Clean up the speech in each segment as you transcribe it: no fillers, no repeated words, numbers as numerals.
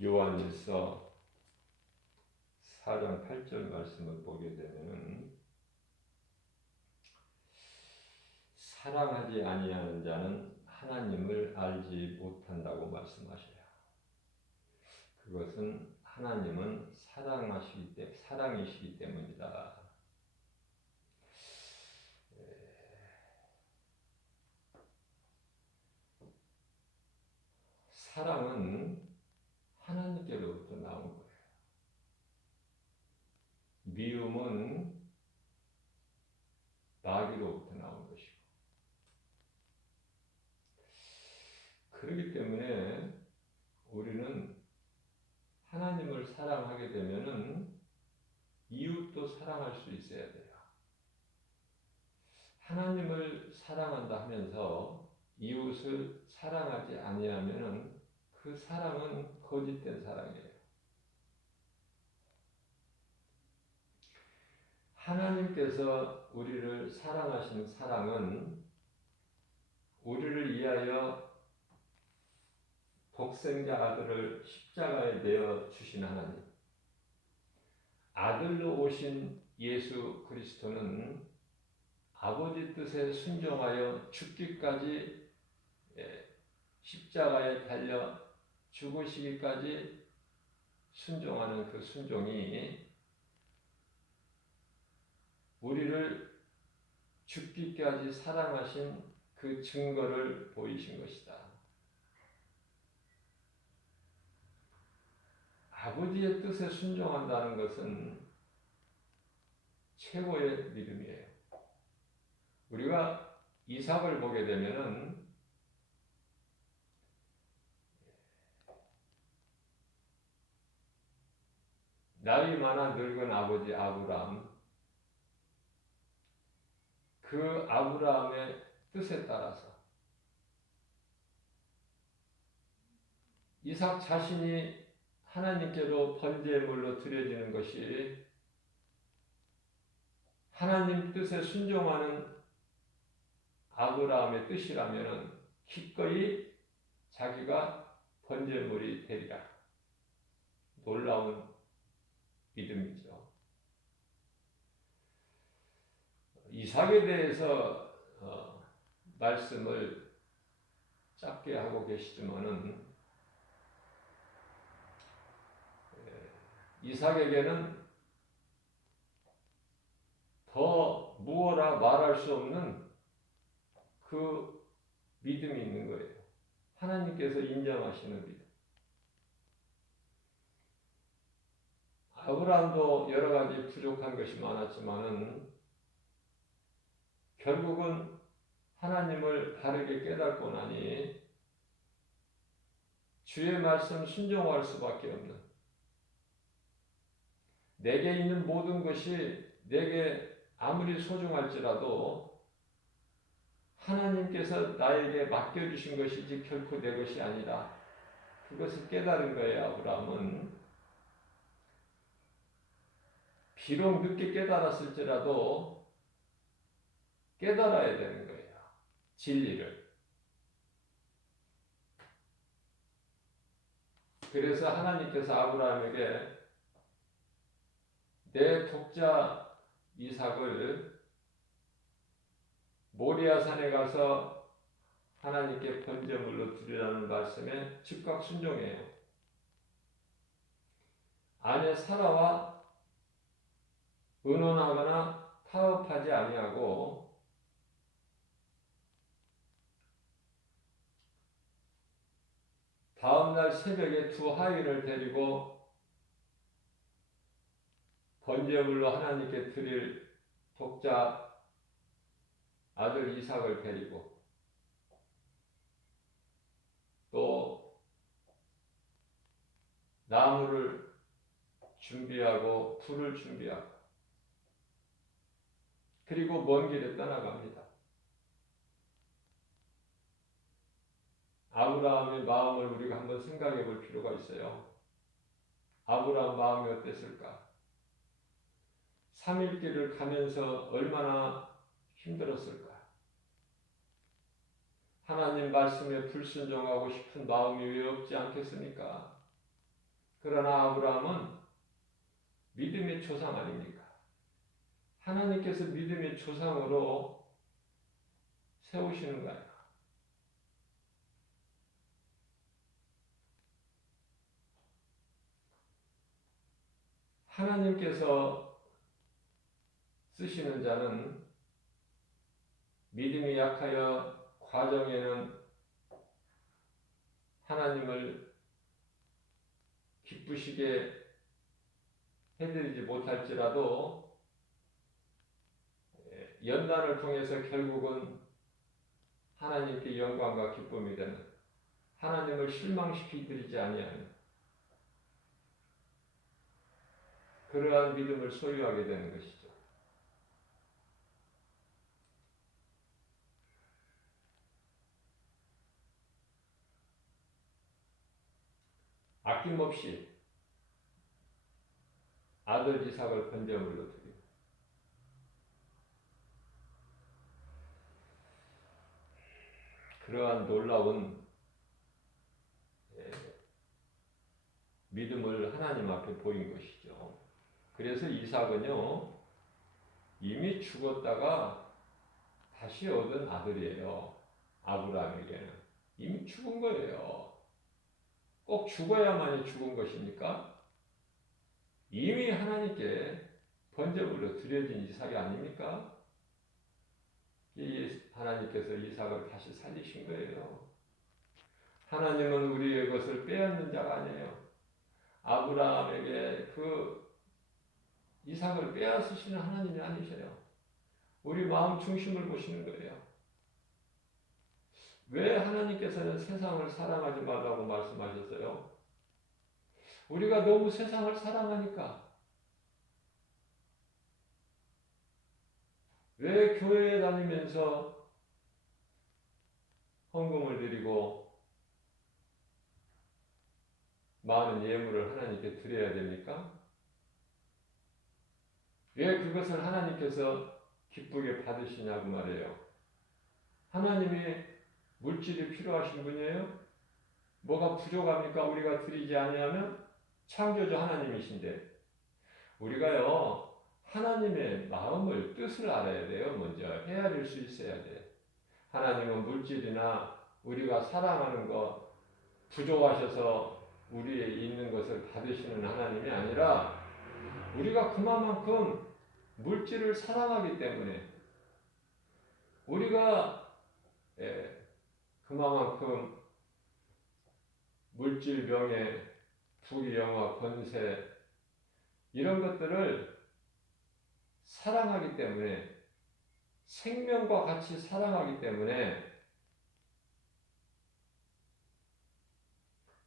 요한일서 4장 8절 말씀을 보게 되면은 사랑하지 아니하는 자는 하나님을 알지 못한다고 말씀하셔요. 그것은 하나님은 사랑이시기 때문이다. 사랑은 하나님께로부터 나온 거예요. 미움은 마귀로부터 나온 것이고, 그렇기 때문에 우리는 하나님을 사랑하게 되면은 이웃도 사랑할 수 있어야 돼요. 하나님을 사랑한다 하면서 이웃을 사랑하지 아니하면은 그 사랑은 거짓된 사랑이에요. 하나님께서 우리를 사랑하신 사랑은 우리를 위하여 독생자 아들을 십자가에 내어 주신 하나님, 아들로 오신 예수 그리스도는 아버지 뜻에 순종하여 죽기까지 십자가에 달려 죽으시기까지 순종하는 그 순종이 우리를 죽기까지 사랑하신 그 증거를 보이신 것이다. 아버지의 뜻에 순종한다는 것은 최고의 믿음이에요. 우리가 이삭을 보게 되면은 나이 많아 늙은 아버지 아브라함, 그 아브라함의 뜻에 따라서 이삭 자신이 하나님께로 번제물로 드려지는 것이 하나님 뜻에 순종하는 아브라함의 뜻이라면 기꺼이 자기가 번제물이 되리라. 놀라운 믿음이죠. 이삭에 대해서 말씀을 짧게 하고 계시지만은 이삭에게는 더 무어라 말할 수 없는 그 믿음이 있는 거예요. 하나님께서 인정하시는 믿음. 아브라함도 여러 가지 부족한 것이 많았지만은 결국은 하나님을 바르게 깨닫고 나니 주의 말씀 순종할 수밖에 없는, 내게 있는 모든 것이 내게 아무리 소중할지라도 하나님께서 나에게 맡겨주신 것이지 결코 내 것이 아니다. 그것을 깨달은 거예요. 아브라함은 비록 늦게 깨달았을지라도 깨달아야 되는 거예요. 진리를. 그래서 하나님께서 아브라함에게 내 독자 이삭을 모리아 산에 가서 하나님께 번제물로 드리라는 말씀에 즉각 순종해요. 아내 사라와 의논하거나 타협하지 아니하고 다음날 새벽에 두 하인을 데리고 번제물로 하나님께 드릴 독자 아들 이삭을 데리고 또 나무를 준비하고 불을 준비하고 그리고 먼 길에 떠나갑니다. 아브라함의 마음을 우리가 한번 생각해 볼 필요가 있어요. 아브라함 마음이 어땠을까? 3일 길을 가면서 얼마나 힘들었을까? 하나님 말씀에 불순종하고 싶은 마음이 왜 없지 않겠습니까? 그러나 아브라함은 믿음의 조상 아닙니까? 하나님께서 믿음의 조상으로 세우시는 거예요. 하나님께서 쓰시는 자는 믿음이 약하여 과정에는 하나님을 기쁘시게 해드리지 못할지라도 연단을 통해서 결국은 하나님께 영광과 기쁨이 되는, 하나님을 실망시키지 아니하는 그러한 믿음을 소유하게 되는 것이죠. 아낌없이 아들 이삭을 번제물로 드리고, 그러한 놀라운 믿음을 하나님 앞에 보인 것이죠. 그래서 이삭은요, 이미 죽었다가 다시 얻은 아들이에요. 아브라함에게는 이미 죽은 거예요. 꼭 죽어야만이 죽은 것입니까? 이미 하나님께 번제물로 드려진 이삭이 아닙니까? 이 하나님께서 이삭을 다시 살리신 거예요. 하나님은 우리의 것을 빼앗는 자가 아니에요. 아브라함에게 그 이삭을 빼앗으시는 하나님이 아니세요. 우리 마음 중심을 보시는 거예요. 왜 하나님께서는 세상을 사랑하지 말라고 말씀하셨어요? 우리가 너무 세상을 사랑하니까. 왜 교회에 다니면서 헌금을 드리고 많은 예물을 하나님께 드려야 됩니까? 왜 그것을 하나님께서 기쁘게 받으시냐고 말해요. 하나님이 물질이 필요하신 분이에요? 뭐가 부족합니까? 우리가 드리지 아니하면? 창조주 하나님이신데 우리가요 하나님의 마음을 뜻을 알아야 돼요. 먼저 헤아릴 수 있어야 돼. 하나님은 물질이나 우리가 사랑하는 것 부족하셔서 우리에 있는 것을 받으시는 하나님이 아니라 우리가 그만큼 물질을 사랑하기 때문에 우리가 그만큼 물질, 명예, 부귀, 영화, 권세 이런 것들을 사랑하기 때문에 생명과 같이 사랑하기 때문에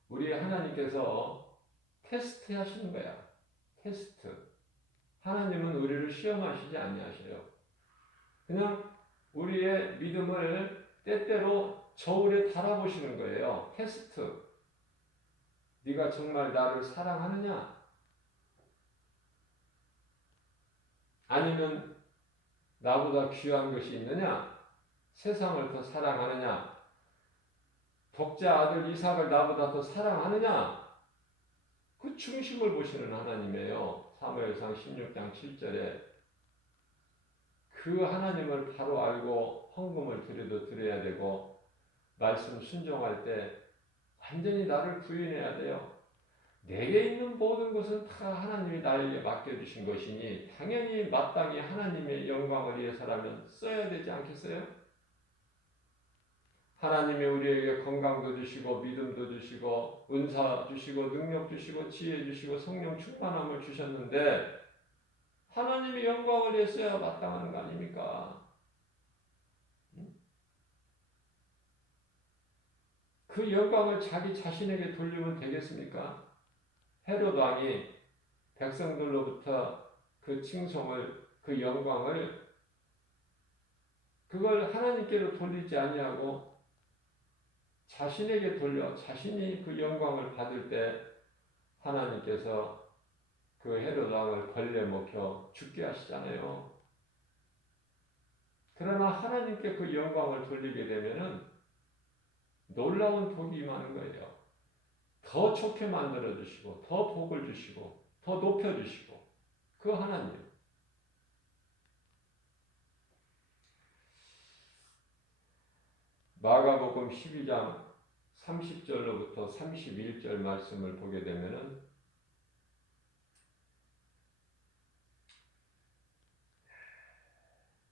우리 하나님께서 테스트 하시는 거야. 테스트. 하나님은 우리를 시험하시지 아니하셔요. 그냥 우리의 믿음을 때때로 저울에 달아보시는 거예요. 테스트. 네가 정말 나를 사랑하느냐? 아니면 나보다 귀한 것이 있느냐? 세상을 더 사랑하느냐? 독자 아들 이삭을 나보다 더 사랑하느냐? 그 중심을 보시는 하나님이에요. 사무엘상 16장 7절에 그 하나님을 바로 알고 헌금을 드려도 드려야 되고 말씀 순종할 때 완전히 나를 부인해야 돼요. 내게 있는 모든 것은 다 하나님이 나에게 맡겨주신 것이니 당연히 마땅히 하나님의 영광을 위해서라면 써야 되지 않겠어요? 하나님이 우리에게 건강도 주시고 믿음도 주시고 은사 주시고 능력 주시고 지혜 주시고 성령 충만함을 주셨는데 하나님이 영광을 위해서야 마땅한 거 아닙니까? 그 영광을 자기 자신에게 돌리면 되겠습니까? 헤롯 왕이 백성들로부터 그 칭송을, 그 영광을 그걸 하나님께로 돌리지 아니하고 자신에게 돌려 자신이 그 영광을 받을 때 하나님께서 그 헤롯 왕을 벌레 먹혀 죽게 하시잖아요. 그러나 하나님께 그 영광을 돌리게 되면은 놀라운 복이 임하는 거예요. 더 좋게 만들어 주시고 더 복을 주시고 더 높여 주시고 그 하나님. 마가복음 12장 30절로부터 31절 말씀을 보게 되면은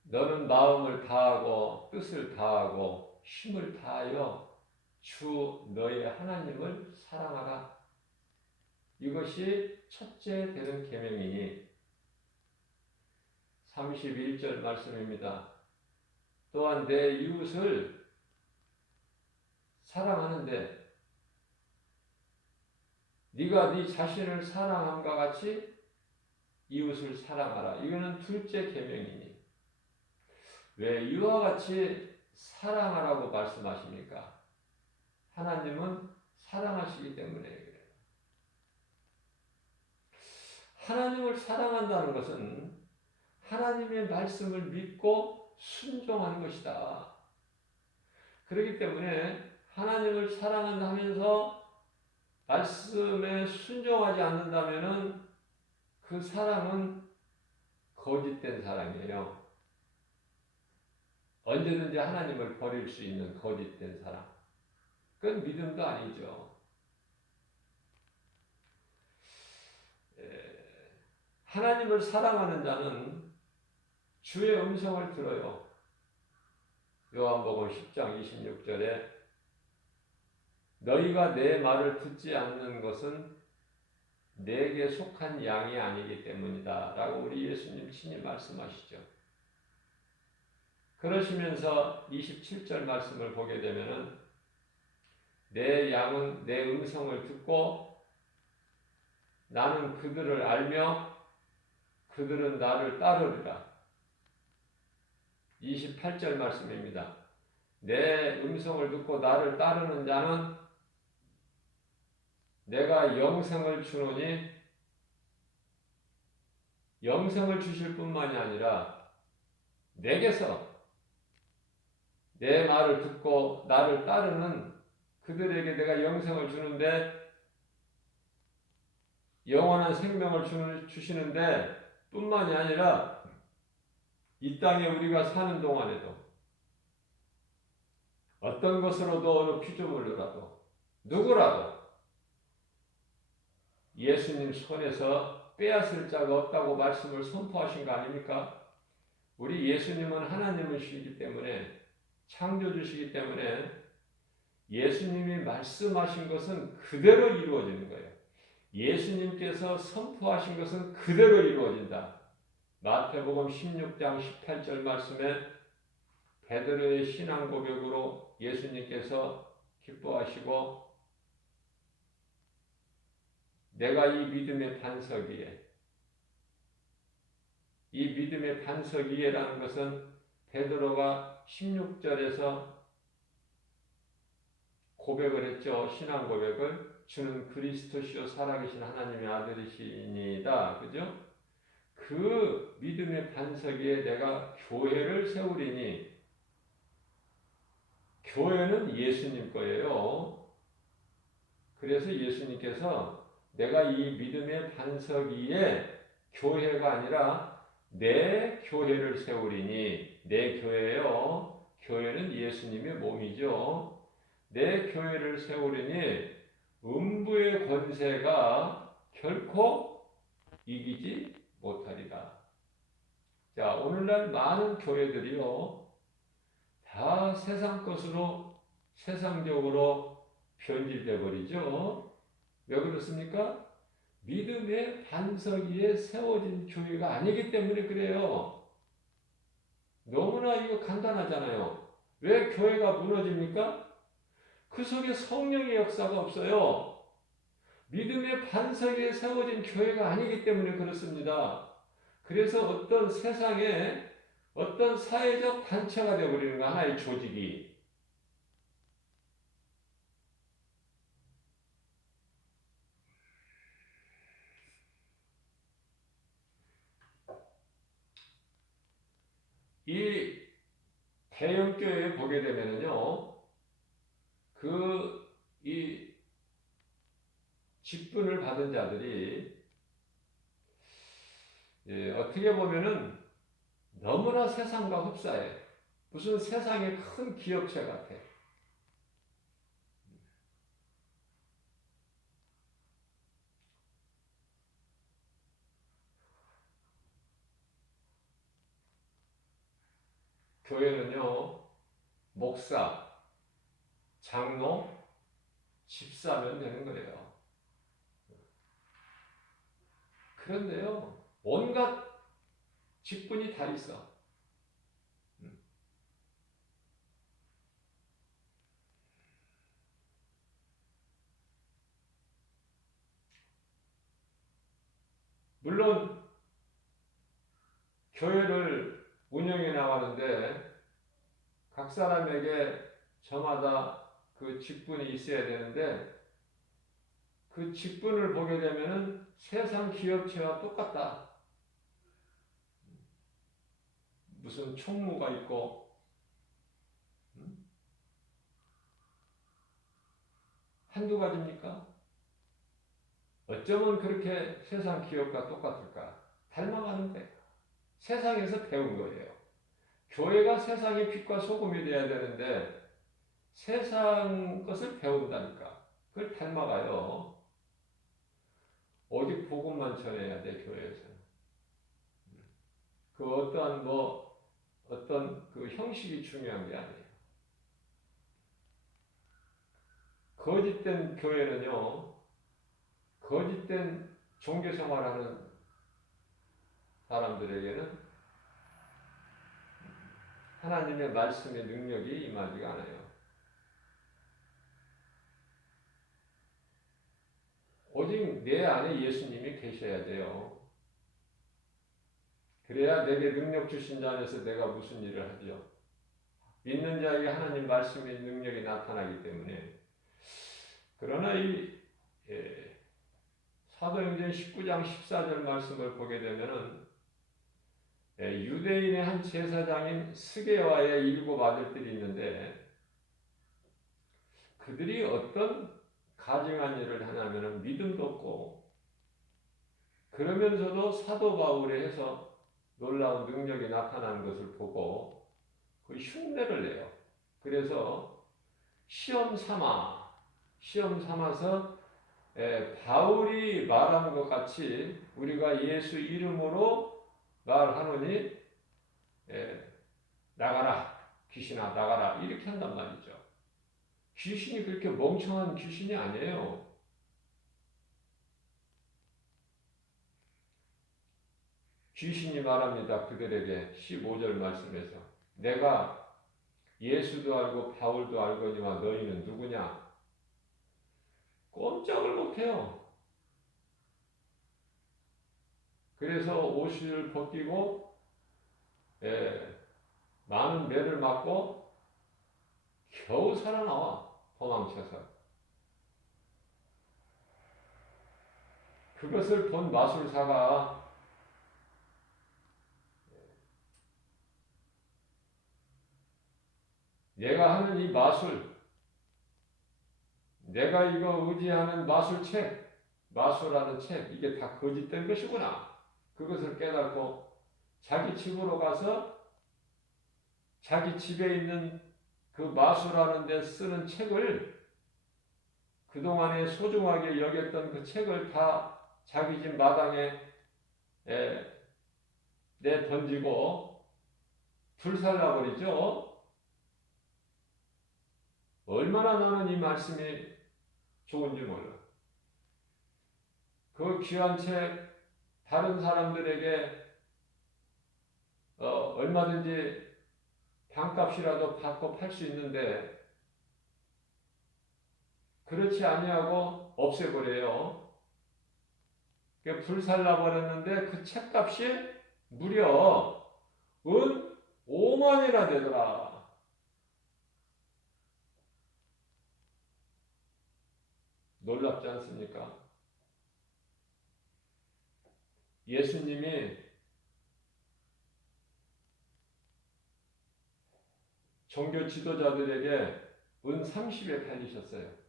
너는 마음을 다하고 뜻을 다하고 힘을 다하여 주 너의 하나님을 사랑하라. 이것이 첫째 되는 계명이니 31절 말씀입니다. 또한 내 이웃을 사랑하는데 네가 네 자신을 사랑함과 같이 이웃을 사랑하라. 이거는 둘째 계명이니 왜 이와 같이 사랑하라고 말씀하십니까? 하나님은 사랑하시기 때문에 그래요. 하나님을 사랑한다는 것은 하나님의 말씀을 믿고 순종하는 것이다. 그렇기 때문에 하나님을 사랑한다면서 말씀에 순종하지 않는다면 그 사랑은 거짓된 사랑이에요. 언제든지 하나님을 버릴 수 있는 거짓된 사랑. 그건 믿음도 아니죠. 하나님을 사랑하는 자는 주의 음성을 들어요. 요한복음 10장 26절에 너희가 내 말을 듣지 않는 것은 내게 속한 양이 아니기 때문이다 라고 우리 예수님 친히 말씀하시죠. 그러시면서 27절 말씀을 보게 되면은 내 양은 내 음성을 듣고 나는 그들을 알며 그들은 나를 따르리라. 28절 말씀입니다. 내 음성을 듣고 나를 따르는 자는 내가 영생을 주노니 영생을 주실 뿐만이 아니라 내게서 내 말을 듣고 나를 따르는 그들에게 내가 영생을 주는데 영원한 생명을 주시는데 뿐만이 아니라 이 땅에 우리가 사는 동안에도 어떤 것으로도 어느 피조물로라도 누구라도 예수님 손에서 빼앗을 자가 없다고 말씀을 선포하신 거 아닙니까? 우리 예수님은 하나님이시기 때문에 창조주시기 때문에 예수님이 말씀하신 것은 그대로 이루어지는 거예요. 예수님께서 선포하신 것은 그대로 이루어진다. 마태복음 16장 18절 말씀에 베드로의 신앙 고백으로 예수님께서 기뻐하시고 내가 이 믿음의 반석 위에 이 믿음의 반석 위에라는 것은 베드로가 16절에서 고백을 했죠. 신앙 고백을 주는 그리스도시요 살아계신 하나님의 아들이시니이다. 그죠? 그 믿음의 반석 위에 내가 교회를 세우리니 교회는 예수님 거예요. 그래서 예수님께서 내가 이 믿음의 반석 위에 교회가 아니라 내 교회를 세우리니 내 교회요. 교회는 예수님의 몸이죠. 내 교회를 세우리니 음부의 권세가 결코 이기지 못하리라. 자, 오늘날 많은 교회들이요. 다 세상 것으로 세상적으로 변질돼 버리죠. 왜 그렇습니까? 믿음의 반석 위에 세워진 교회가 아니기 때문에 그래요. 너무나 이거 간단하잖아요. 왜 교회가 무너집니까? 그 속에 성령의 역사가 없어요. 믿음의 반석 위에 세워진 교회가 아니기 때문에 그렇습니다. 그래서 어떤 세상에 어떤 사회적 단체가 되어버리는 거 하나의 조직이. 이 대형교회에 보게 되면은요, 이 직분을 받은 자들이 어떻게 보면은 너무나 세상과 흡사해. 무슨 세상의 큰 기업체 같아. 교회는요, 목사, 장로, 집사면 되는 거예요. 그런데요, 온갖 직분이 다 있어. 물론 교회를 운영해 나가는데 각 사람에게 저마다 그 직분이 있어야 되는데 그 직분을 보게 되면은 세상 기업체와 똑같다. 무슨 총무가 있고 한두 가지입니까? 어쩌면 그렇게 세상 기업과 똑같을까? 닮아가는 거예요. 세상에서 배운 거예요. 교회가 세상의 빛과 소금이 돼야 되는데 세상 것을 배운다니까. 그걸 닮아가요. 오직 복음만 전해야 돼, 교회에서는. 그 어떤 그 형식이 중요한 게 아니에요. 거짓된 교회는요, 거짓된 종교 생활하는 사람들에게는 하나님의 말씀의 능력이 임하지가 않아요. 오직 내 안에 예수님이 계셔야 돼요. 그래야 내게 능력 주신 자 안에서 내가 무슨 일을 하죠. 믿는 자에게 하나님 말씀의 능력이 나타나기 때문에. 그러나 사도행전 19장 14절 말씀을 보게 되면은 유대인의 한 제사장인 스게와의 7 아들들이 있는데 그들이 어떤 가증한 일을 하냐면은 믿음도 없고 그러면서도 사도 바울에 해서 놀라운 능력이 나타나는 것을 보고 그 흉내를 내요. 그래서 시험 삼아서 바울이 말하는 것 같이 우리가 예수 이름으로 말하노니 나가라 귀신아 나가라 이렇게 한단 말이죠. 귀신이 그렇게 멍청한 귀신이 아니에요. 귀신이 말합니다. 그들에게 15절 말씀에서 내가 예수도 알고 바울도 알거니와 너희는 누구냐? 꼼짝을 못해요. 그래서 옷을 벗기고 많은 매를 맞고 겨우 살아나와 도망쳐서. 그것을 본 마술사가 내가 하는 이 마술, 내가 이거 의지하는 마술책, 마술하는 책, 이게 다 거짓된 것이구나. 그것을 깨닫고 자기 집으로 가서 자기 집에 있는 그 마술하는 데 쓰는 책을 그동안에 소중하게 여겼던 그 책을 다 자기 집 마당에 내 던지고 불살라버리죠. 얼마나 나는 이 말씀이 좋은지 몰라. 그 귀한 책 다른 사람들에게 얼마든지 반값이라도 받고 팔 수 있는데 그렇지 아니하고 없애버려요. 불살라버렸는데 그 책값이 무려 은 5만이나 되더라. 놀랍지 않습니까? 예수님이 종교 지도자들에게 은 30에 팔리셨어요.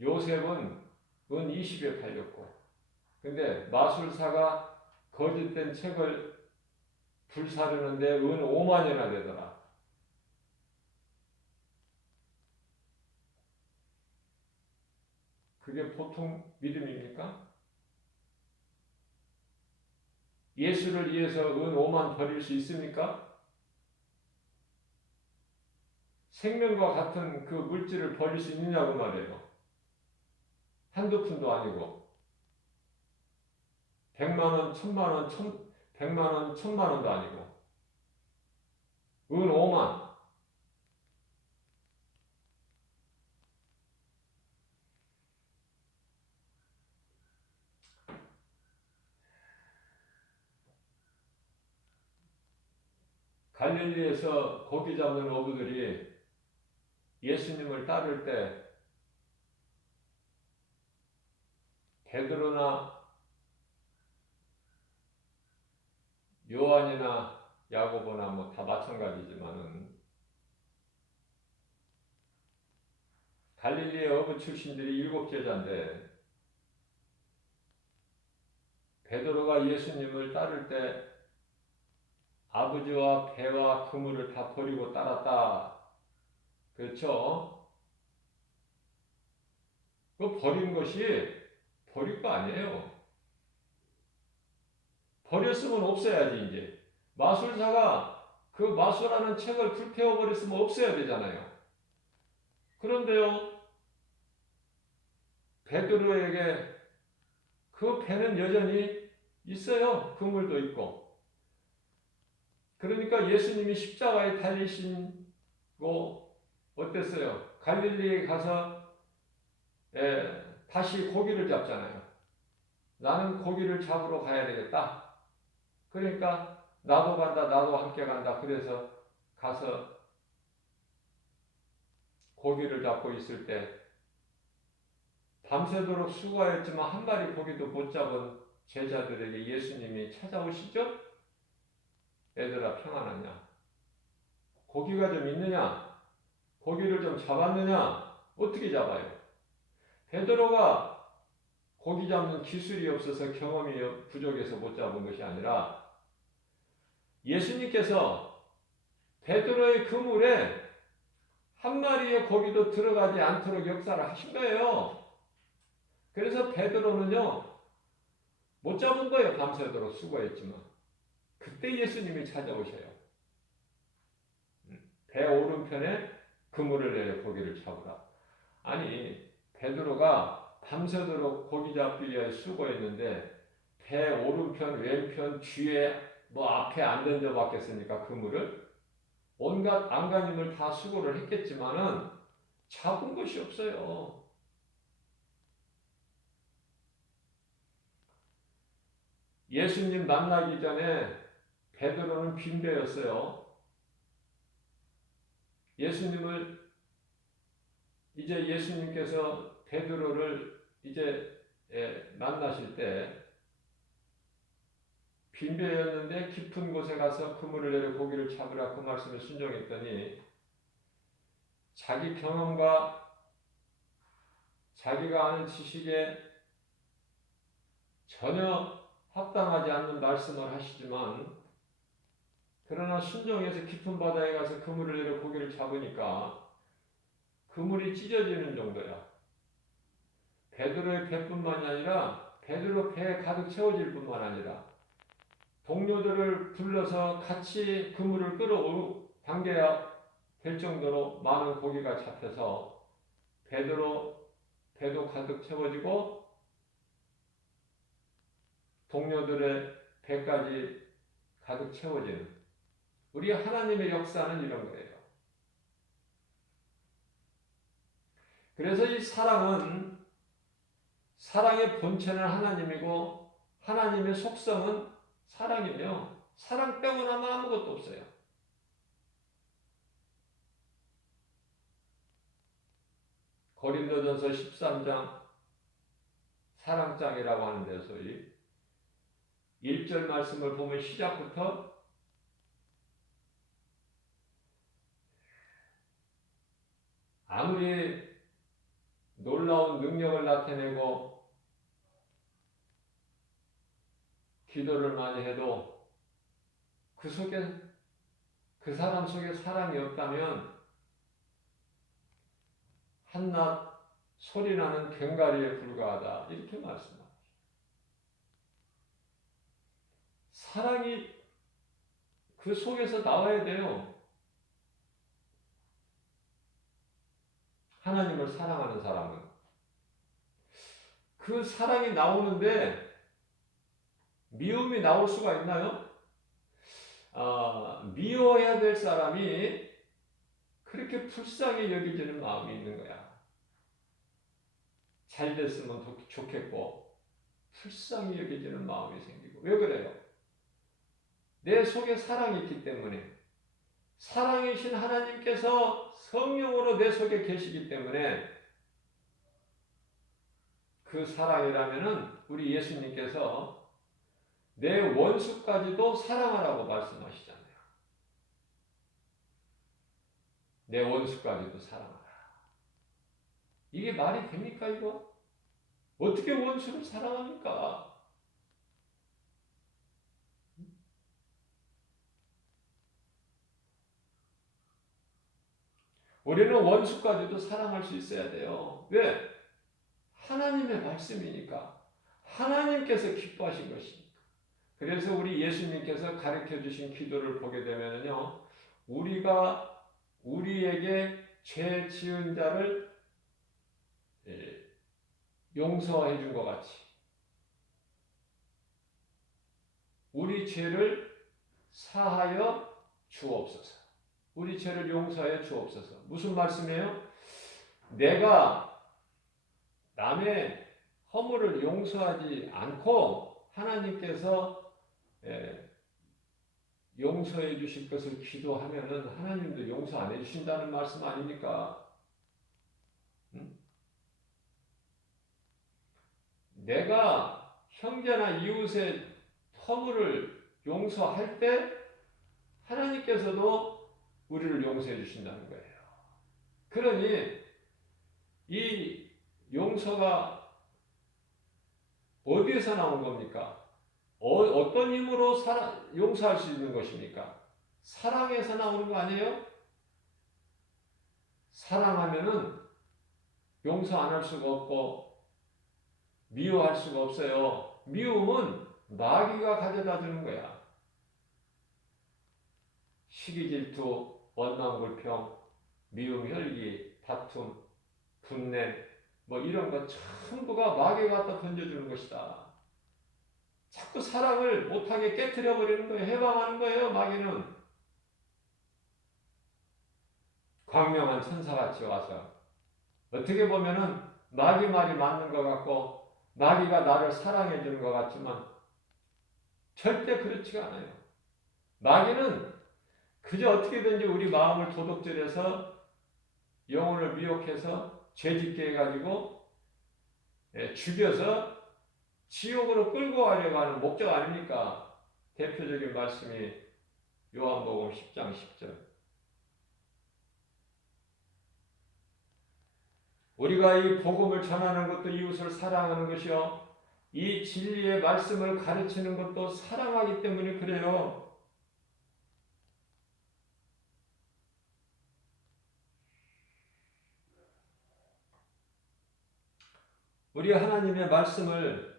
요셉은 은 20에 팔렸고, 근데 마술사가 거짓된 책을 불사르는데 은 5만이나 되더라. 그게 보통 믿음입니까? 예수를 위해서 은 5만 버릴 수 있습니까? 생명과 같은 그 물질을 버릴 수 있느냐고 말이에요. 한두 푼도 아니고 100만 원, 1000만 원, 100만 원, 1000만 원도 아니고 은 5만. 갈릴리에서 고기 잡는 어부들이 예수님을 따를 때 베드로나 요한이나 야고보나 뭐 다 마찬가지지만은 갈릴리의 어부 출신들이 7제자인데 베드로가 예수님을 따를 때 아버지와 배와 그물을 다 버리고 따랐다. 그렇죠? 그 버린 것이 버릴 거 아니에요. 버렸으면 없어야지 이제. 마술사가 그 마술하는 책을 불태워 버렸으면 없어야 되잖아요. 그런데요, 베드로에게 그 배는 여전히 있어요. 그물도 있고. 그러니까 예수님이 십자가에 달리신 거 어땠어요? 갈릴리에 가서 다시 고기를 잡잖아요. 나는 고기를 잡으러 가야 되겠다. 그러니까 나도 간다, 나도 함께 간다. 그래서 가서 고기를 잡고 있을 때 밤새도록 수고하였지만 한 마리 고기도 못 잡은 제자들에게 예수님이 찾아오시죠? 얘들아 평안하냐? 고기가 좀 있느냐? 고기를 좀 잡았느냐? 어떻게 잡아요? 베드로가 고기 잡는 기술이 없어서 경험이 부족해서 못 잡은 것이 아니라 예수님께서 베드로의 그물에 한 마리의 고기도 들어가지 않도록 역사를 하신 거예요. 그래서 베드로는요, 못 잡은 거예요. 밤새도록 수고했지만. 그때 예수님이 찾아오셔요. 배 오른편에 그물을 내려 고기를 잡으라. 아니, 베드로가 밤새도록 고기 잡기 위해 수고했는데 배 오른편, 왼편, 뒤에 뭐 앞에 안 던져 봤겠습니까? 그물을? 온갖 안간힘을 다 수고를 했겠지만은 잡은 것이 없어요. 예수님 만나기 전에 베드로는 빈배였어요. 이제 예수님께서 베드로를 이제 만나실 때 빈배였는데 깊은 곳에 가서 그물을 내려 고기를 잡으라 그 말씀에 순종했더니 자기 경험과 자기가 아는 지식에 전혀 합당하지 않는 말씀을 하시지만 그러나 순종해서 깊은 바다에 가서 그물을 내려 고기를 잡으니까 그물이 찢어지는 정도야. 베드로의 배뿐만이 아니라 베드로 배에 가득 채워질 뿐만 아니라 동료들을 불러서 같이 그물을 당겨야 될 정도로 많은 고기가 잡혀서 베드로 배도 가득 채워지고 동료들의 배까지 가득 채워지는 우리 하나님의 역사는 이런 거예요. 그래서 이 사랑의 본체는 하나님이고 하나님의 속성은 사랑이며 사랑 빼고나면 아무것도 없어요. 고린도전서 13장 사랑장이라고 하는데 소위 1절 말씀을 보면 시작부터 아무리 놀라운 능력을 나타내고 기도를 많이 해도 그 사람 속에 사랑이 없다면 한낱 소리나는 괭가리에 불과하다. 이렇게 말씀합니다. 사랑이 그 속에서 나와야 돼요. 하나님을 사랑하는 사람은. 그 사랑이 나오는데 미움이 나올 수가 있나요? 미워해야 될 사람이 그렇게 불쌍히 여기지는 마음이 있는 거야. 잘 됐으면 좋겠고 불쌍히 여기지는 마음이 생기고. 왜 그래요? 내 속에 사랑이 있기 때문에. 사랑이신 하나님께서 성령으로 내 속에 계시기 때문에 그 사랑이라면은 우리 예수님께서 내 원수까지도 사랑하라고 말씀하시잖아요. 내 원수까지도 사랑하라. 이게 말이 됩니까 이거? 어떻게 원수를 사랑합니까? 우리는 원수까지도 사랑할 수 있어야 돼요. 왜? 하나님의 말씀이니까. 하나님께서 기뻐하신 것이니까. 그래서 우리 예수님께서 가르쳐 주신 기도를 보게 되면요. 우리가 우리에게 죄 지은 자를 용서해 준 것 같이 우리 죄를 사하여 주옵소서. 우리 죄를 용서하여 주옵소서. 무슨 말씀이에요? 내가 남의 허물을 용서하지 않고 하나님께서 용서해 주실 것을 기도하면은 하나님도 용서 안 해주신다는 말씀 아닙니까? 응? 내가 형제나 이웃의 허물을 용서할 때 하나님께서도 우리를 용서해 주신다는 거예요. 그러니 이 용서가 어디에서 나온 겁니까? 어떤 힘으로 용서할 수 있는 것입니까? 사랑에서 나오는 거 아니에요? 사랑하면은 용서 안 할 수가 없고 미워할 수가 없어요. 미움은 마귀가 가져다 주는 거야. 시기 질투, 원망 불평, 미움 혈기, 다툼, 분냄 뭐 이런 거 전부가 마귀가 갖다 던져주는 것이다. 자꾸 사랑을 못하게 깨트려 버리는 거예요. 해방하는 거예요. 마귀는. 광명한 천사같이 와서 어떻게 보면은 마귀 말이 맞는 것 같고 마귀가 나를 사랑해 주는 것 같지만 절대 그렇지가 않아요. 마귀는 그저 어떻게든지 우리 마음을 도둑질해서 영혼을 미혹해서 죄짓게 해가지고 죽여서 지옥으로 끌고 가려고 하는 목적 아닙니까? 대표적인 말씀이 요한복음 10장 10절. 우리가 이 복음을 전하는 것도 이웃을 사랑하는 것이요. 이 진리의 말씀을 가르치는 것도 사랑하기 때문에 그래요. 우리 하나님의 말씀을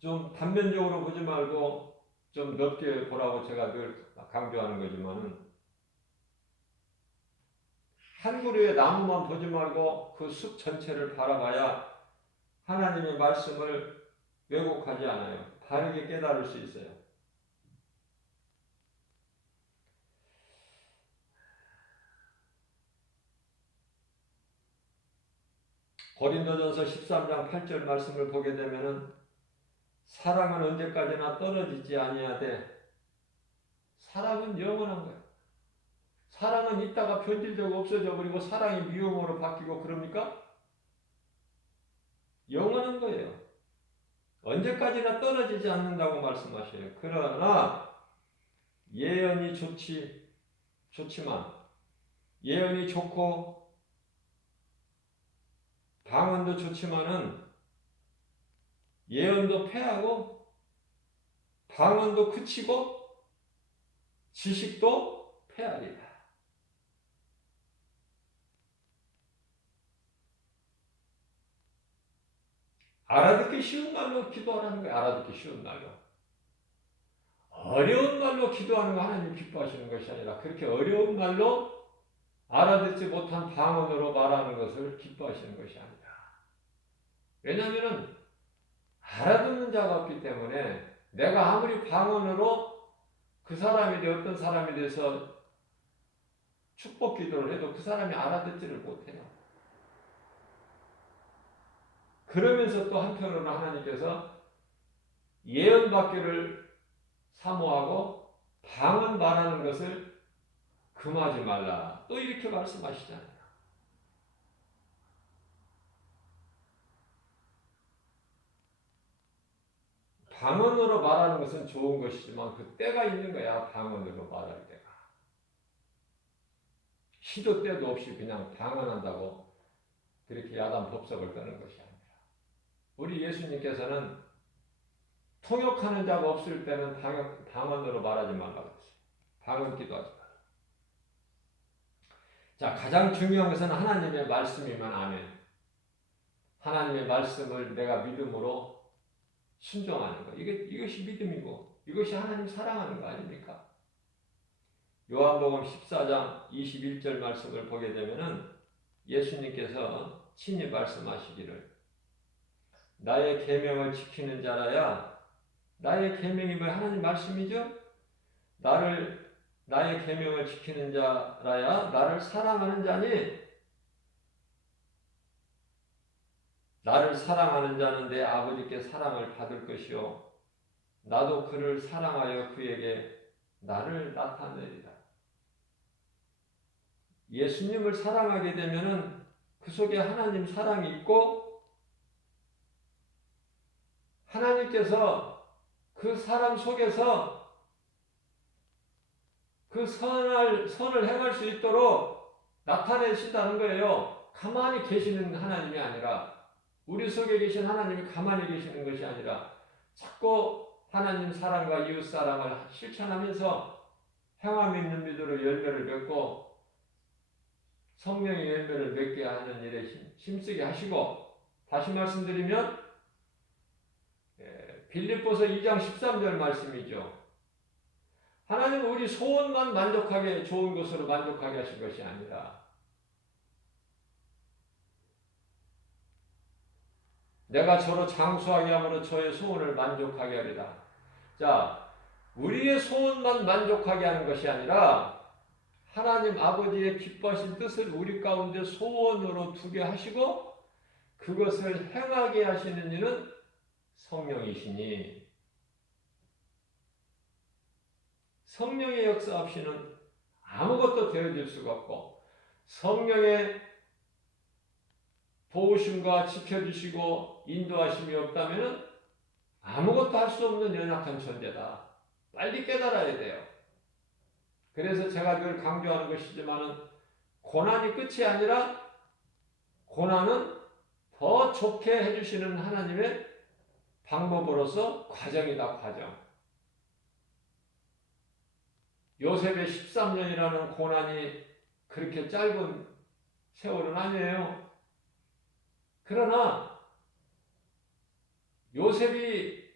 좀 단면적으로 보지 말고 좀 넓게 보라고 제가 늘 강조하는 거지만은 한 그루의 나무만 보지 말고 그 숲 전체를 바라봐야 하나님의 말씀을 왜곡하지 않아요. 바르게 깨달을 수 있어요. 고린도전서 13장 8절 말씀을 보게 되면은 사랑은 언제까지나 떨어지지 아니하되 사랑은 영원한 거예요. 사랑은 있다가 변질되고 없어져 버리고 사랑이 미움으로 바뀌고 그럽니까? 영원한 거예요. 언제까지나 떨어지지 않는다고 말씀하셔요. 그러나 예언이 좋지만 예언이 좋고 방언도 좋지만은 예언도 패하고 방언도 그치고 지식도 패하리라. 알아듣기 쉬운 말로 기도하라는 거예요. 알아듣기 쉬운 말로. 어려운 말로 기도하는 거 하나님 기뻐하시는 것이 아니라 그렇게 어려운 말로 알아듣지 못한 방언으로 말하는 것을 기뻐하시는 것이 아니다. 왜냐하면 알아듣는 자가 없기 때문에 내가 아무리 방언으로 그 사람에 대해 어떤 사람에 대해서 축복 기도를 해도 그 사람이 알아듣지를 못해요. 그러면서 또 한편으로는 하나님께서 예언받기를 사모하고 방언 말하는 것을 금하지 말라. 또 이렇게 말씀하시잖아요. 방언으로 말하는 것은 좋은 것이지만 그 때가 있는 거야. 방언으로 말할 때가. 시도 때도 없이 그냥 방언한다고 그렇게 야단 법석을 떠는 것이 아니라 우리 예수님께서는 통역하는 자가 없을 때는 방언으로 말하지 말라고 했어요. 방언 기도하지 말라. 자, 가장 중요한 것은 하나님의 말씀이면 아멘. 하나님의 말씀을 내가 믿음으로 순종하는 것. 이것이 믿음이고 이것이 하나님 사랑하는 거 아닙니까? 요한복음 14장 21절 말씀을 보게 되면은 예수님께서 친히 말씀하시기를 나의 계명을 지키는 자라야 나의 계명이 뭐 하나님 말씀이죠? 나의 계명을 지키는 자라야 나를 사랑하는 자니 나를 사랑하는 자는 내 아버지께 사랑을 받을 것이요 나도 그를 사랑하여 그에게 나를 나타내리라. 예수님을 사랑하게 되면은 그 속에 하나님 사랑이 있고 하나님께서 그 사랑 속에서 그 선을 행할 수 있도록 나타내신다는 거예요. 가만히 계시는 하나님이 아니라 우리 속에 계신 하나님이 가만히 계시는 것이 아니라 자꾸 하나님 사랑과 이웃 사랑을 실천하면서 행함 있는 믿음으로 열매를 맺고 성령의 열매를 맺게 하는 일에 힘쓰게 하시고 다시 말씀드리면 빌립보서 2장 13절 말씀이죠. 하나님은 우리 소원만 만족하게 좋은 것으로 만족하게 하신 것이 아니라 내가 저로 장수하게 함으로 저의 소원을 만족하게 하리라. 자, 우리의 소원만 만족하게 하는 것이 아니라 하나님 아버지의 기뻐하신 뜻을 우리 가운데 소원으로 두게 하시고 그것을 행하게 하시는 이는 성령이시니 성령의 역사 없이는 아무것도 되어질 수가 없고 성령의 도우심과 지켜주시고 인도하심이 없다면 아무것도 할 수 없는 연약한 존재다. 빨리 깨달아야 돼요. 그래서 제가 늘 강조하는 것이지만 고난이 끝이 아니라 고난은 더 좋게 해주시는 하나님의 방법으로서 과정이다. 과정. 요셉의 13년이라는 고난이 그렇게 짧은 세월은 아니에요. 그러나 요셉이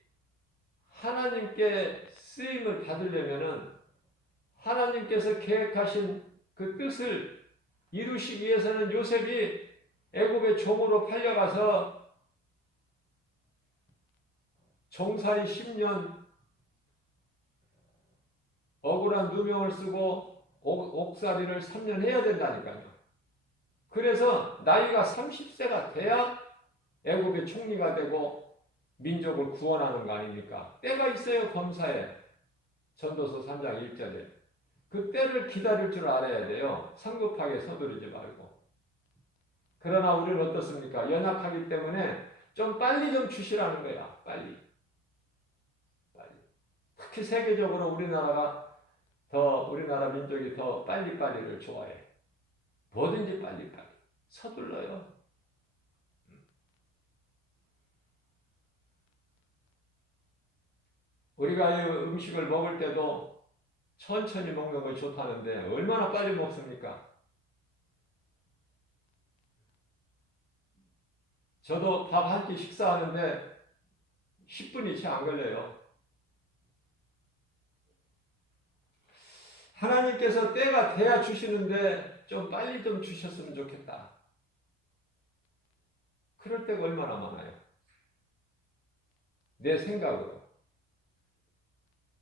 하나님께 쓰임을 받으려면은 하나님께서 계획하신 그 뜻을 이루시기 위해서는 요셉이 애굽의 종으로 팔려가서 종살이 10년 억울한 누명을 쓰고 옥살이를 3년 해야 된다니까요. 그래서 나이가 30세가 돼야 애굽의 총리가 되고 민족을 구원하는 거 아닙니까? 때가 있어요. 검사에 전도서 3장 1절에 그 때를 기다릴 줄 알아야 돼요. 성급하게 서두르지 말고. 그러나 우리는 어떻습니까? 연약하기 때문에 좀 빨리 좀 주시라는 거야. 빨리. 특히 세계적으로 우리나라 민족이 더 빨리빨리를 좋아해. 뭐든지 빨리빨리. 서둘러요. 우리가 이 음식을 먹을 때도 천천히 먹는 건 좋다는데 얼마나 빨리 먹습니까? 저도 밥 한 끼 식사하는데 10분이 채 안 걸려요. 하나님께서 때가 돼야 주시는데 좀 빨리 좀 주셨으면 좋겠다. 그럴 때가 얼마나 많아요. 내 생각으로.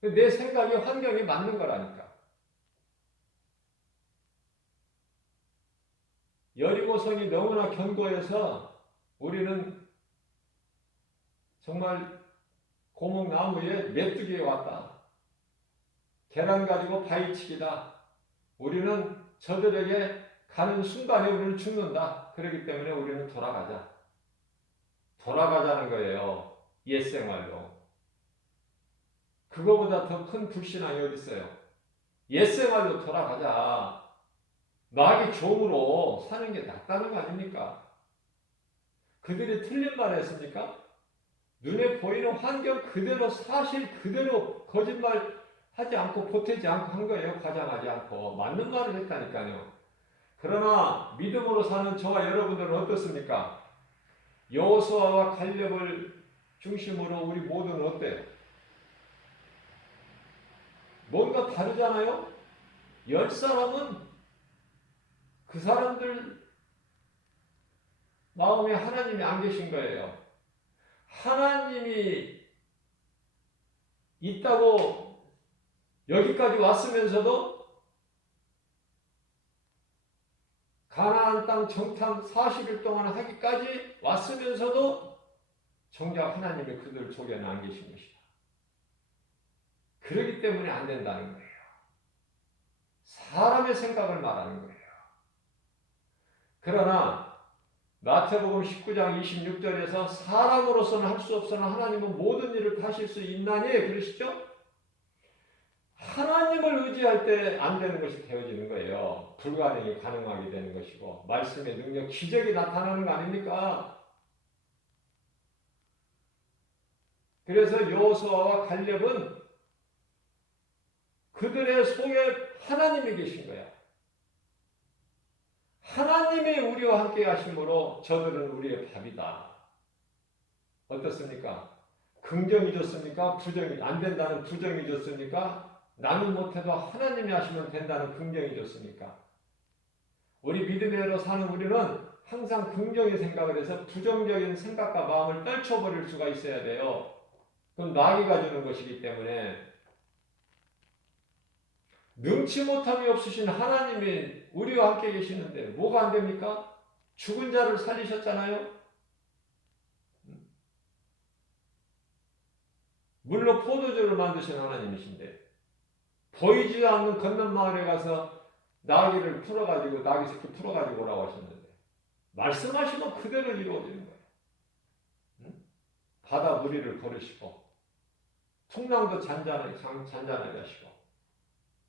내 생각이 환경에 맞는 거라니까. 여리고성이 너무나 견고해서 우리는 정말 고목나무에 메뚜기에 왔다. 계란 가지고 바위치기다. 우리는 저들에게 가는 순간에 우리는 죽는다. 그렇기 때문에 우리는 돌아가자. 돌아가자는 거예요. 옛생활로. 그거보다 더 큰 불신앙이 어디 있어요? 옛생활로 돌아가자. 마귀 종으로 사는 게 낫다는 거 아닙니까? 그들이 틀린 말 했습니까? 눈에 보이는 환경 그대로 사실 그대로 거짓말 하지 않고 보태지 않고 한 거예요. 과장하지 않고. 맞는 말을 했다니까요. 그러나 믿음으로 사는 저와 여러분들은 어떻습니까? 여호수아와 갈렙을 중심으로 우리 모두는 어때요? 뭔가 다르잖아요? 10사람은 그 사람들 마음에 하나님이 안 계신 거예요. 하나님이 있다고 여기까지 왔으면서도 가나안 땅 정탐 40일 동안 하기까지 왔으면서도 정작 하나님이 그들 속에는 안 계신 것이다. 그렇기 때문에 안 된다는 거예요. 사람의 생각을 말하는 거예요. 그러나 마태복음 19장 26절에서 사람으로서는 할 수 없으나 하나님은 모든 일을 하실 수 있나니 그러시죠? 하나님을 의지할 때 안 되는 것이 되어지는 거예요. 불가능이 가능하게 되는 것이고 말씀의 능력, 기적이 나타나는 거 아닙니까? 그래서 여호수아와 갈렙은 그들의 속에 하나님이 계신 거야. 하나님이 우리와 함께 하심으로 저들은 우리의 밥이다. 어떻습니까? 긍정이 좋습니까? 부정이 안 된다는 부정이 좋습니까? 나는 못해도 하나님이 하시면 된다는 긍정이 좋습니까? 우리 믿음으로 사는 우리는 항상 긍정의 생각을 해서 부정적인 생각과 마음을 떨쳐버릴 수가 있어야 돼요. 그건 마귀가 주는 것이기 때문에 능치 못함이 없으신 하나님이 우리와 함께 계시는데 뭐가 안 됩니까? 죽은 자를 살리셨잖아요. 물로 포도주를 만드신 하나님이신데 보이지 않는 건넌 마을에 가서 나귀를 풀어가지고 나귀 새끼 풀어가지고 오라고 하셨는데 말씀하시면 그대로 이루어지는 거예요. 바다 무리를 거르시고 풍랑도 잔잔하게 하시고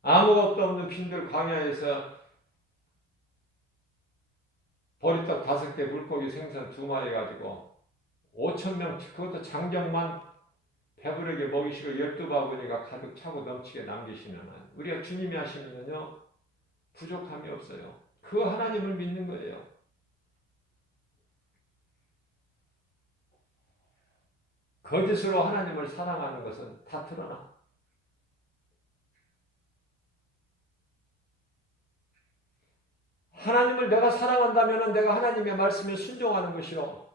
아무것도 없는 빈들 광야에서 보리떡 5개 물고기 생선 2마리 가지고 5,000명 그것도 장정만 배부르게 먹이시고 12바구니가 가득 차고 넘치게 남기시는 한 우리가 주님이 하시면요 부족함이 없어요. 그 하나님을 믿는 거예요. 거짓으로 하나님을 사랑하는 것은 다 드러나. 하나님을 내가 사랑한다면 내가 하나님의 말씀에 순종하는 것이요.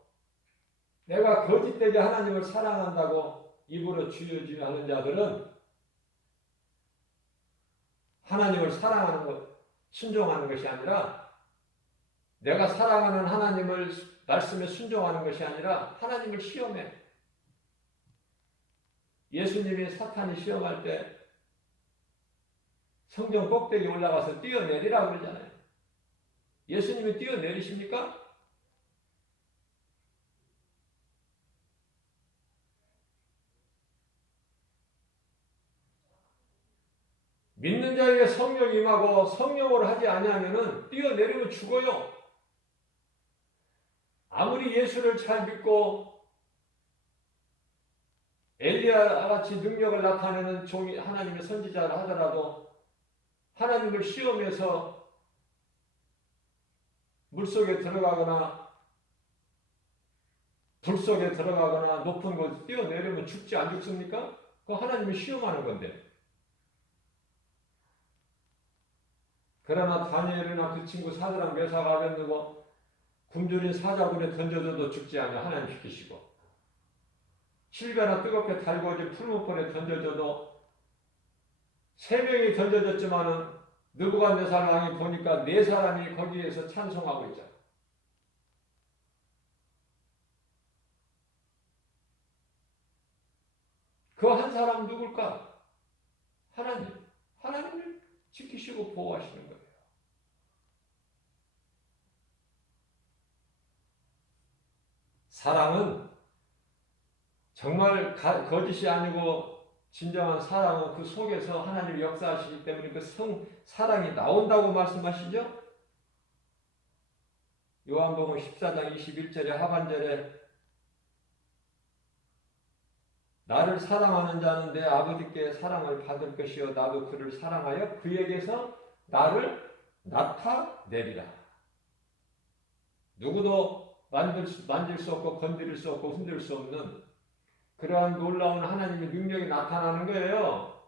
내가 거짓되게 하나님을 사랑한다고 입으로 주여 주여 하는 자들은 하나님을 사랑하는 것, 순종하는 것이 아니라 내가 사랑하는 하나님을 말씀에 순종하는 것이 아니라 하나님을 시험해. 예수님이 사탄이 시험할 때 성전 꼭대기 올라가서 뛰어내리라고 그러잖아요. 예수님이 뛰어내리십니까? 믿는 자에게 성령 임하고 성령으로 하지 아니하면은 뛰어내리면 죽어요. 아무리 예수를 잘 믿고 엘리야 같이 능력을 나타내는 종이 하나님의 선지자를 하더라도 하나님을 시험해서 물속에 들어가거나 불 속에 들어가거나 높은 곳에 뛰어내리면 죽지 안 죽습니까? 그거 하나님이 시험하는 건데. 그러나 다니엘이나 그 친구 사드락 메삭 아벤느고 굶주린 사자굴에 던져져도 죽지 않아 하나님 지키시고 7배나 뜨겁게 달궈진 풀무불에 던져져도 3명이 던져졌지만은 느부갓네살 왕이 보니까 4사람이 거기에서 찬송하고 있잖아. 그 한 사람 누굴까? 하나님. 하나님을 지키시고 보호하시는 거예요. 사랑은 정말 거짓이 아니고 진정한 사랑은 그 속에서 하나님이 역사하시기 때문에 그 사랑이 나온다고 말씀하시죠? 요한복음 14장 21절에 하반절에 나를 사랑하는 자는 내 아버지께 사랑을 받을 것이요 나도 그를 사랑하여 그에게서 나를 나타내리라. 누구도 만질 수 없고 건드릴 수 없고 흔들 수 없는 그러한 놀라운 하나님의 능력이 나타나는 거예요.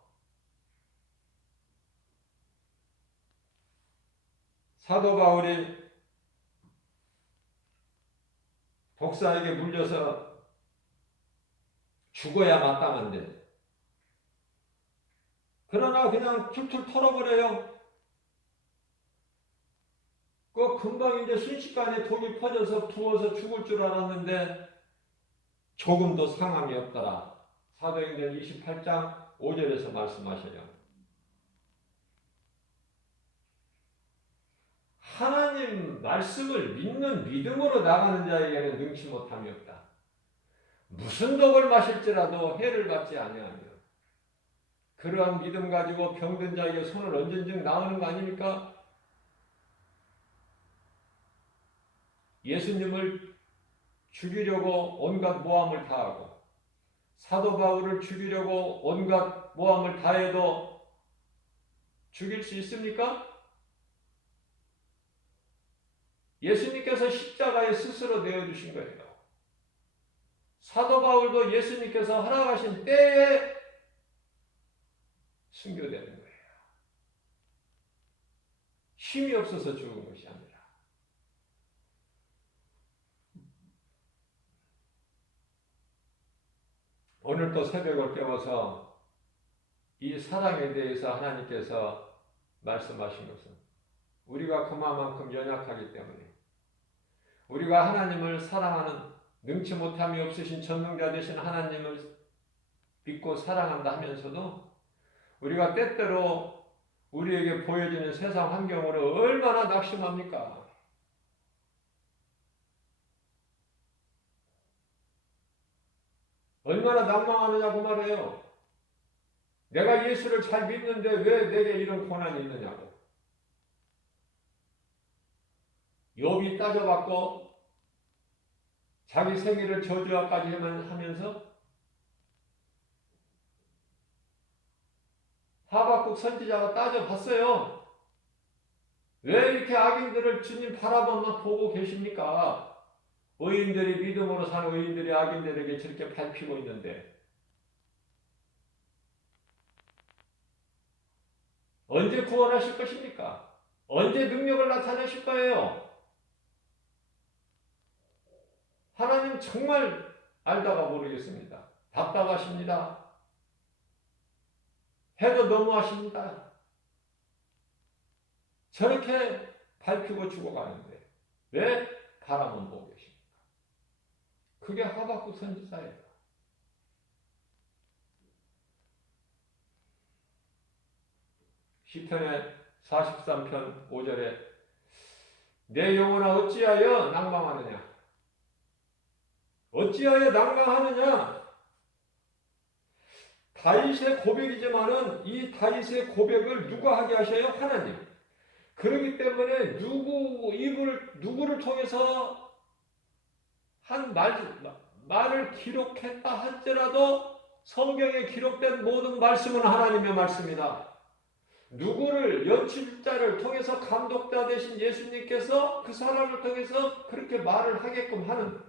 사도 바울이 독사에게 물려서 죽어야 마땅한데 그러나 그냥 툴툴 털어버려요. 그 금방 이제 순식간에 독이 퍼져서 부어서 죽을 줄 알았는데 조금도 상함이 없더라. 사도행전 28장 5절에서 말씀하셔요. 하나님 말씀을 믿는 믿음으로 나가는 자에게는 능치 못함이 없다. 무슨 독을 마실지라도 해를 받지 아니하며 그러한 믿음 가지고 병든 자에게 손을 얹은즉 나오는 거 아닙니까? 예수님을 죽이려고 온갖 모함을 다하고 사도 바울을 죽이려고 온갖 모함을 다해도 죽일 수 있습니까? 예수님께서 십자가에 스스로 내어주신 거예요. 사도 바울도 예수님께서 허락하신 때에 순교되는 거예요. 힘이 없어서 죽은 것이 아니라. 오늘 또 새벽을 깨워서 이 사랑에 대해서 하나님께서 말씀하신 것은 우리가 그만큼 연약하기 때문에 우리가 하나님을 사랑하는 능치 못함이 없으신 전능자 되신 하나님을 믿고 사랑한다 하면서도 우리가 때때로 우리에게 보여지는 세상 환경으로 얼마나 낙심합니까? 얼마나 낭망하느냐고 말해요. 내가 예수를 잘 믿는데 왜 내게 이런 고난이 있느냐고. 욥이 따져봤고 자기 생일을 저주하까지 하면서 하박국 선지자가 따져봤어요. 왜 이렇게 악인들을 주님 바라보만 보고 계십니까? 의인들이 믿음으로 사는 의인들이 악인들에게 저렇게 밟히고 있는데 언제 구원하실 것입니까? 언제 능력을 나타내실 거예요? 하나님 정말 알다가 모르겠습니다. 답답하십니다. 해도 너무하십니다. 저렇게 밟히고 죽어가는데 왜 바라만 보고 계십니까? 그게 하박국 선지자예요. 시편의 43편 5절에 내 영혼아 어찌하여 낭망하느냐? 어찌하여 낭망하느냐? 다윗의 고백이지만은 이 다윗의 고백을 누가 하게 하셔요? 하나님. 그렇기 때문에 누구를 통해서 한 말을 기록했다 할지라도 성경에 기록된 모든 말씀은 하나님의 말씀이다. 누구를 연출자를 통해서 감독자 되신 예수님께서 그 사람을 통해서 그렇게 말을 하게끔 하는,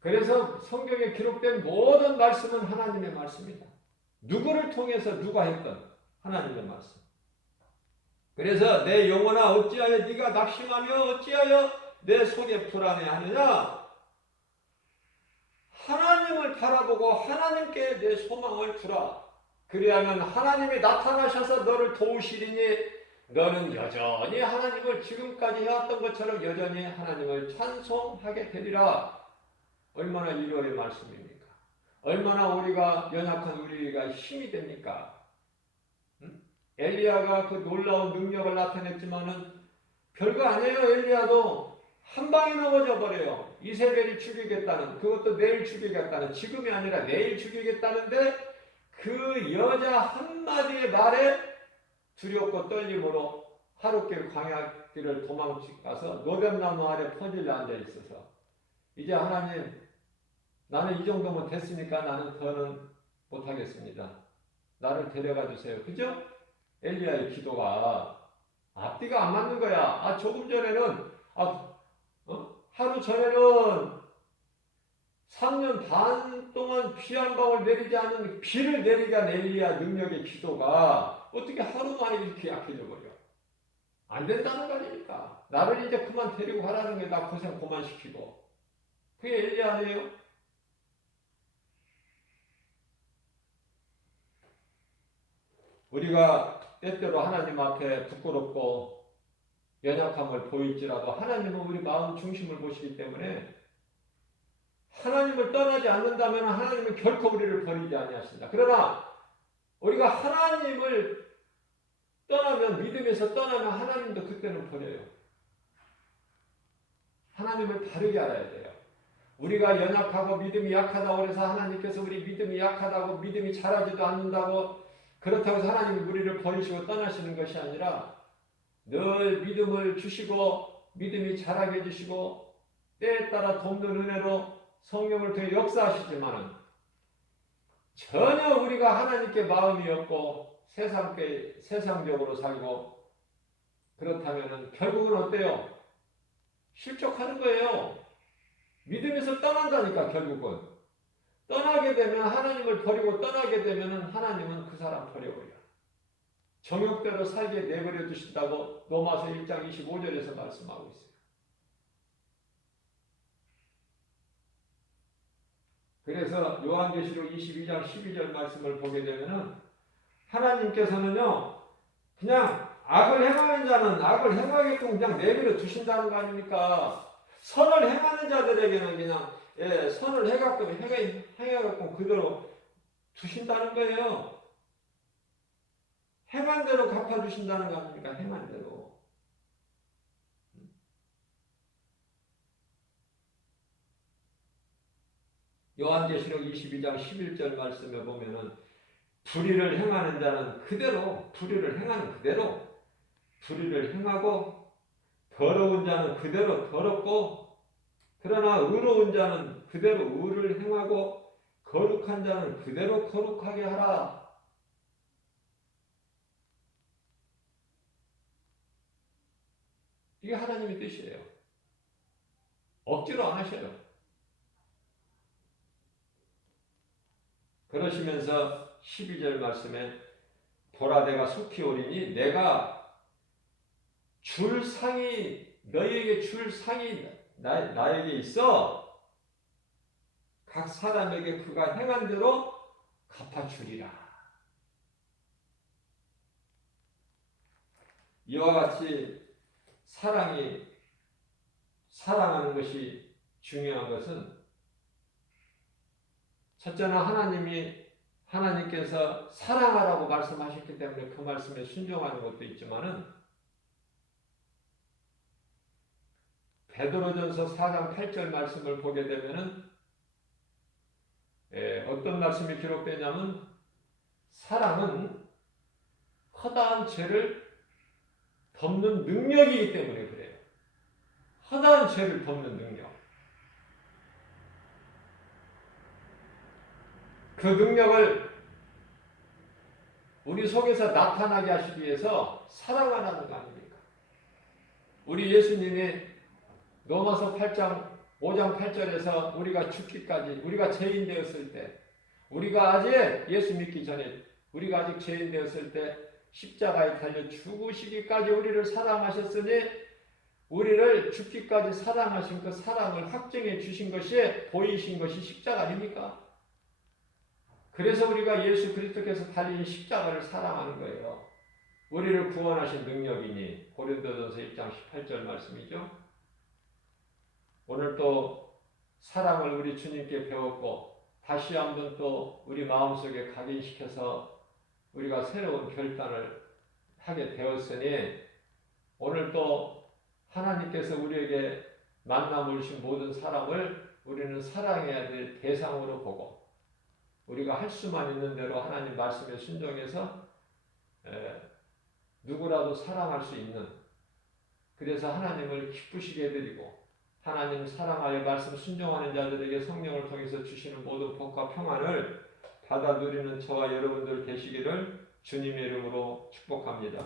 그래서 성경에 기록된 모든 말씀은 하나님의 말씀이다. 누구를 통해서 누가 했던 하나님의 말씀. 그래서 내 영혼아 어찌하여 네가 낙심하며 어찌하여 내 속에 불안해하느냐. 하나님을 바라보고 하나님께 내 소망을 두라. 그리하면 하나님이 나타나셔서 너를 도우시리니 너는 여전히 하나님을 지금까지 해왔던 것처럼 여전히 하나님을 찬송하게 되리라. 얼마나 위로의 말씀입니까? 얼마나 우리가 연약한 우리가 힘이 됩니까? 엘리야가 그 놀라운 능력을 나타냈지만은 별거 아니에요. 엘리야도 한 방에 넘어져 버려요. 이세벨이 죽이겠다는, 그것도 내일 죽이겠다는, 지금이 아니라 내일 죽이겠다는데 그 여자 한마디의 말에 두렵고 떨림으로 하룻길 광야길을 도망가서 노뱀나무 아래 퍼질러 앉아 있어서 이제 하나님 나는 이 정도면 됐으니까 나는 더는 못하겠습니다. 나를 데려가 주세요. 그죠? 엘리야의 기도가 앞뒤가 안 맞는 거야. 조금 전에는 하루 전에는 3년 반 동안 비 한 방울 내리지 않은 비를 내리게 한 엘리야 능력의 기도가 어떻게 하루 만에 이렇게 약해져 버려? 안 된다는 거 아닙니까? 나를 이제 그만 데리고 가라는 게 나 고생 그만 시키고. 그게 엘리야 아니에요? 우리가 때때로 하나님 앞에 부끄럽고 연약함을 보일지라도 하나님은 우리 마음 중심을 보시기 때문에 하나님을 떠나지 않는다면 하나님은 결코 우리를 버리지 아니하신다. 그러나 우리가 하나님을 떠나면, 믿음에서 떠나면 하나님도 그때는 버려요. 하나님을 바르게 알아야 돼요. 우리가 연약하고 믿음이 약하다고 해서 하나님께서 우리 믿음이 약하다고 믿음이 자라지도 않는다고 그렇다고 해서 하나님이 우리를 버리시고 떠나시는 것이 아니라 늘 믿음을 주시고 믿음이 자라게 해주시고 때에 따라 돕는 은혜로 성령을 통해 역사하시지만은 전혀 우리가 하나님께 마음이 없고 세상적으로 살고 그렇다면은 결국은 어때요? 실족하는 거예요. 믿음에서 떠난다니까. 결국은 떠나게 되면 하나님을 버리고 떠나게 되면 하나님은 그 사람 버려버려. 정욕대로 살게 내버려 두신다고 로마서 1장 25절에서 말씀하고 있어요. 그래서 요한계시록 22장 12절 말씀을 보게 되면은 하나님께서는요 그냥 악을 행하는 자는 악을 행하게끔 그냥 내버려 두신다는 거 아닙니까? 선을 행하는 자들에게는 그냥 선을 행해갖고 그대로 두신다는 거예요. 행한 대로 갚아주신다는 거 아닙니까? 행한 대로. 요한계시록 22장 11절 말씀에 보면은 불의를 행하는 자는 그대로 불의를 행하는 그대로 불의를 행하고 더러운 자는 그대로 더럽고 그러나 의로운 자는 그대로 의를 행하고 거룩한 자는 그대로 거룩하게 하라. 이게 하나님의 뜻이에요. 억지로 안 하셔요. 그러시면서 12절 말씀에 보라 내가 속히 오리니 내가 줄 상이 너희에게 줄 상이 나에게 있어 각 사람에게 그가 행한 대로 갚아주리라. 이와 같이 사랑하는 것이 중요한 것은 첫째는 하나님께서 사랑하라고 말씀하셨기 때문에 그 말씀에 순종하는 것도 있지만은 베드로전서 4장 8절 말씀을 보게 되면은 어떤 말씀이 기록되냐면 사랑은 허다한 죄를 덮는 능력이기 때문에 그래요. 허다한 죄를 덮는 능력. 그 능력을 우리 속에서 나타나게 하시기 위해서 사랑하라는 거 아닙니까? 우리 예수님이 로마서 8장 5장 8절에서 우리가 죽기까지 우리가 죄인 되었을 때 우리가 아직 예수 믿기 전에 우리가 아직 죄인 되었을 때 십자가에 달려 죽으시기까지 우리를 사랑하셨으니 우리를 죽기까지 사랑하신 그 사랑을 확증해 주신 것이 보이신 것이 십자가 아닙니까? 그래서 우리가 예수 그리스도께서 달린 십자가를 사랑하는 거예요. 우리를 구원하신 능력이니 고린도전서 1장 18절 말씀이죠. 오늘 또 사랑을 우리 주님께 배웠고 다시 한번 또 우리 마음속에 각인시켜서 우리가 새로운 결단을 하게 되었으니 오늘 또 하나님께서 우리에게 만남을 주신 모든 사람을 우리는 사랑해야 될 대상으로 보고 우리가 할 수만 있는 대로 하나님 말씀에 순종해서 누구라도 사랑할 수 있는 그래서 하나님을 기쁘시게 해드리고 하나님 사랑하여 말씀 순종하는 자들에게 성령을 통해서 주시는 모든 복과 평안을 받아 누리는 저와 여러분들 되시기를 주님의 이름으로 축복합니다.